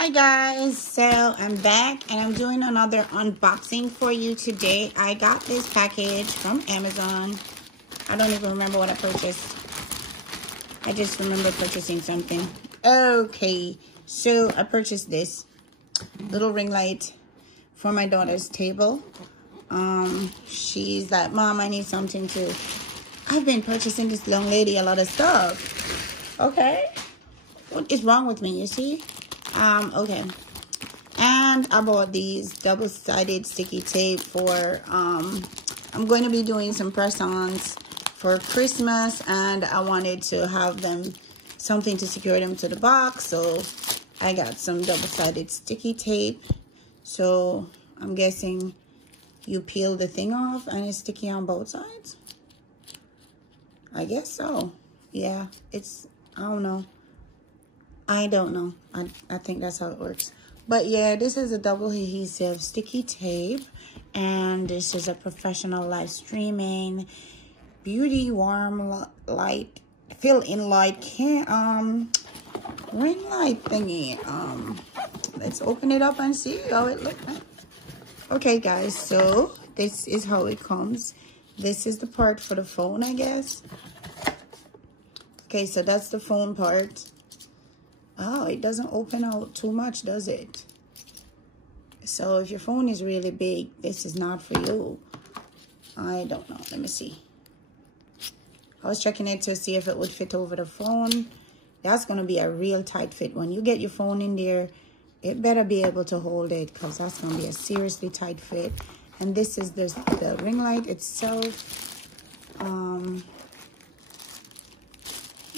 Hi guys, so I'm back and I'm doing another unboxing for you today. I got this package from Amazon. I don't even remember what I purchased. I just remember purchasing something. Okay, so I purchased this little ring light for my daughter's table. She's like, Mom, I need something to... I've been purchasing this young lady a lot of stuff. Okay, what is wrong with me, you see? Okay. And I bought these double-sided sticky tape for, I'm going to be doing some press-ons for Christmas, and I wanted to have them, something to secure them to the box, so I got some double-sided sticky tape. So I'm guessing you peel the thing off and it's sticky on both sides. I guess so. Yeah, it's, I don't know. I think that's how it works. But yeah, this is a double adhesive sticky tape, and this is a professional live streaming beauty warm light fill-in light ring light thingy. Let's open it up and see how it looks. Okay guys, so this is how it comes. This is the part for the phone, I guess. Okay, so that's the phone part. Oh, it doesn't open out too much, does it? So if your phone is really big, this is not for you. I don't know. Let me see. I was checking it to see if it would fit over the phone. That's going to be a real tight fit. When you get your phone in there, it better be able to hold it, because that's going to be a seriously tight fit. And this is the ring light itself.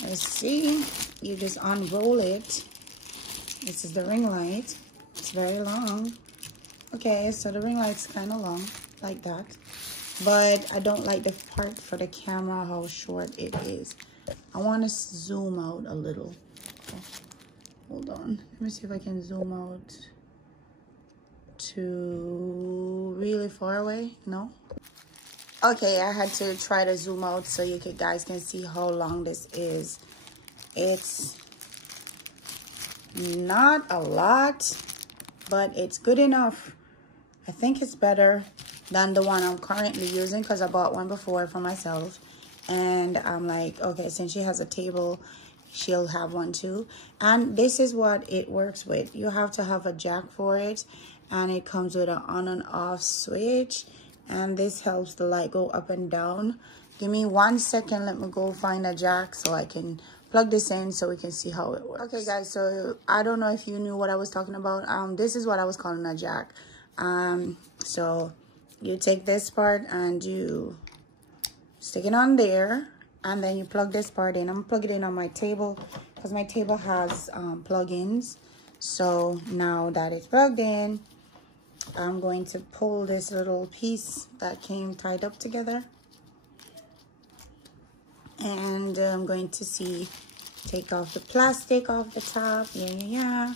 Let's see. You just unroll it. This is the ring light. It's very long. Okay, so the ring light's kind of long, like that. But I don't like the part for the camera, how short it is. I want to zoom out a little. Okay. Hold on. Let me see if I can zoom out to really far away. No? Okay, I had to try to zoom out so you guys can see how long this is. It's not a lot, but it's good enough. I think it's better than the one I'm currently using, because I bought one before for myself. And I'm like, okay, since she has a table, she'll have one too. And this is what it works with. You have to have a jack for it, and it comes with an on and off switch. And this helps the light go up and down. Give me 1 second. Let me go find a jack so I can plug this in so we can see how it works. Okay, guys, so I don't know if you knew what I was talking about. This is what I was calling a jack. So you take this part and you stick it on there, and then you plug this part in. I'm plugging it in on my table because my table has plug-ins. So now that it's plugged in, I'm going to pull this little piece that came tied up together. And I'm going to take off the plastic off the top. Yeah.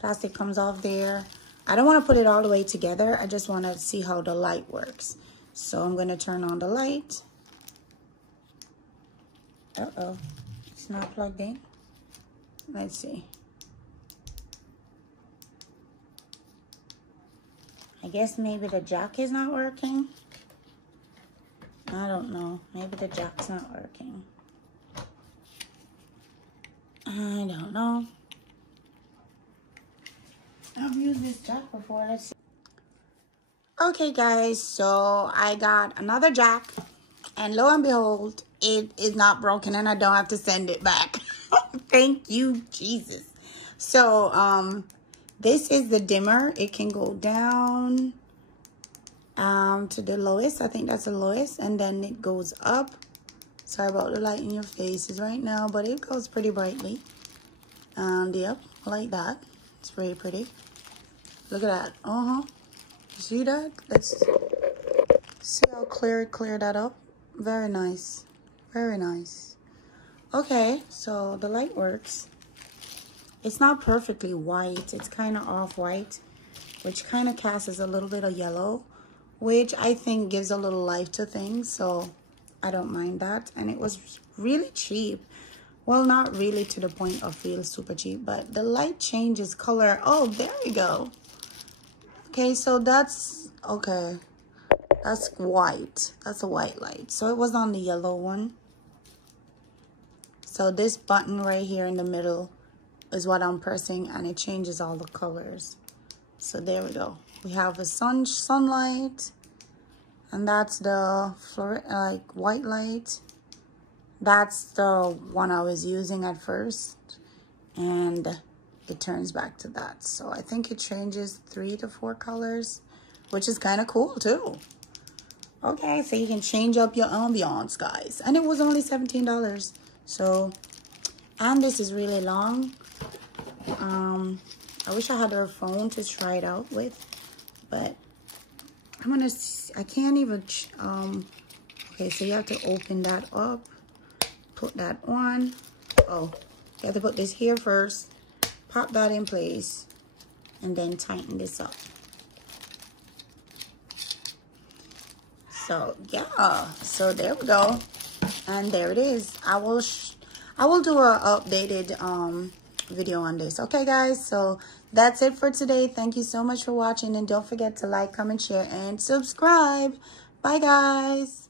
Plastic comes off there. I don't want to put it all the way together. I just want to see how the light works. So I'm going to turn on the light. Uh-oh. It's not plugged in. Let's see. I guess maybe the jack is not working. I don't know. Maybe the jack's not working. I don't know. I've used this jack before. Let's see. Okay, guys. So I got another jack. And lo and behold, it is not broken, and I don't have to send it back. Thank you, Jesus. So, this is the dimmer. It can go down to the lowest. I think that's the lowest. And then it goes up. Sorry about the light in your faces right now, but it goes pretty brightly. And yep, like that. It's very pretty. Look at that. You see that? Let's see how clear that up. Very nice. Very nice. Okay, so the light works. It's not perfectly white. It's kind of off-white, which kind of casts a little bit of yellow, which I think gives a little life to things, so I don't mind that. And it was really cheap. Well, not really to the point of feel super cheap, but the light changes color. Oh, there we go. Okay, so that's, okay. That's white. That's a white light. So it was on the yellow one. So this button right here in the middle is what I'm pressing, and it changes all the colors. So there we go. We have a sunlight, and that's the white light. That's the one I was using at first, and it turns back to that. So I think it changes 3 to 4 colors, which is kind of cool too. Okay, so you can change up your ambiance, guys. And it was only $17. So, and this is really long. I wish I had a phone to try it out with, but I can't even, okay, so you have to open that up, put that on. Oh, you have to put this here first, pop that in place, and then tighten this up. So yeah, so there we go, and there it is. I will do a updated video on this. Okay guys, so that's it for today. Thank you so much for watching, and don't forget to like, comment, share, and subscribe. Bye guys.